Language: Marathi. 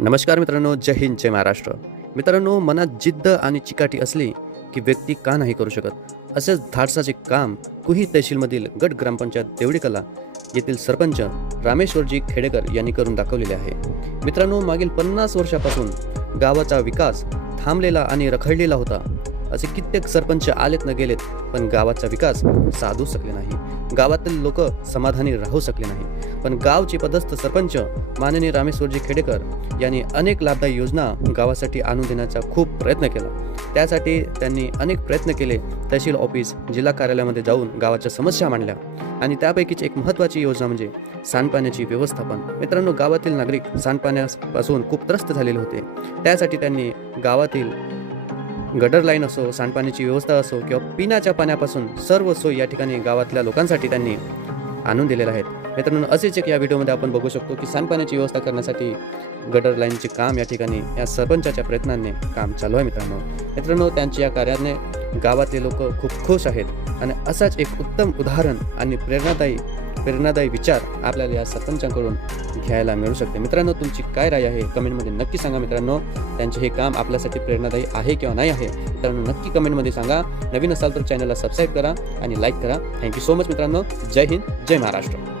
नमस्कार मित्रांनो जय हिंद जय महाराष्ट्र. मित्रांनो मनात जिद्द आणि चिकाटी असली की व्यक्ती का नाही करू शकत? असेच धाडसाचे काम कुही तहसीलमधील गट ग्रामपंचायत देवडीकला येथील सरपंच रामेश्वरजी खेडेकर यांनी करून दाखवलेले आहे. मित्रांनो मागील पन्नास वर्षापासून गावाचा विकास थांबलेला आणि रखडलेला होता. असे कित्येक सरपंच आलेत न गेलेत पण गावाचा विकास साधू शकले नाही. गावातील लोक समाधानी राहू शकले नाही. पण गावचे पदस्थ सरपंच माननीय रामेश्वरजी खेडेकर यांनी अनेक लाभदायी योजना गावासाठी आणून देण्याचा खूप प्रयत्न केला. त्यासाठी त्यांनी अनेक प्रयत्न केले. तहसील ऑफिस जिल्हा कार्यालयामध्ये जाऊन गावाच्या समस्या मांडल्या. आणि त्यापैकीच एक महत्त्वाची योजना म्हणजे सांडपाण्याची व्यवस्थापन. मित्रांनो गावातील नागरिक सांडपाण्यापासून खूप त्रस्त झालेले होते. त्यासाठी त्यांनी गावातील गटर लाईन असो सांडपाण्याची व्यवस्था असो किंवा पिण्याच्या पाण्यापासून सर्व सोय या ठिकाणी गावातल्या लोकांसाठी त्यांनी आणून दिलेल्या आहेत. मित्रांनो असेच एक या व्हिडिओमध्ये आपण बघू शकतो की सांडपाण्याची व्यवस्था करण्यासाठी गटर लाईनचे काम या ठिकाणी या सरपंचाच्या प्रयत्नांनी काम चालू आहे मित्रांनो. मित्रांनो त्यांच्या या कार्याने गावातले लोक खूप खुश आहेत आणि असाच एक उत्तम उदाहरण आणि प्रेरणादायी प्रेरणादायी विचार आपल्याला या सरपंचांकडून घ्यायला मिळू शकते. मित्रांनो तुमची काय राय आहे? कमेंटमध्ये नक्की सांगा मित्रांनो. त्यांचे हे काम आपल्यासाठी प्रेरणादायी आहे किंवा नाही आहे? मित्रांनो नक्की कमेंटमध्ये सांगा. नवीन असाल तर चॅनलला सबस्क्राईब करा आणि लाईक करा. थँक्यू सो मच मित्रांनो. जय हिंद जय महाराष्ट्र.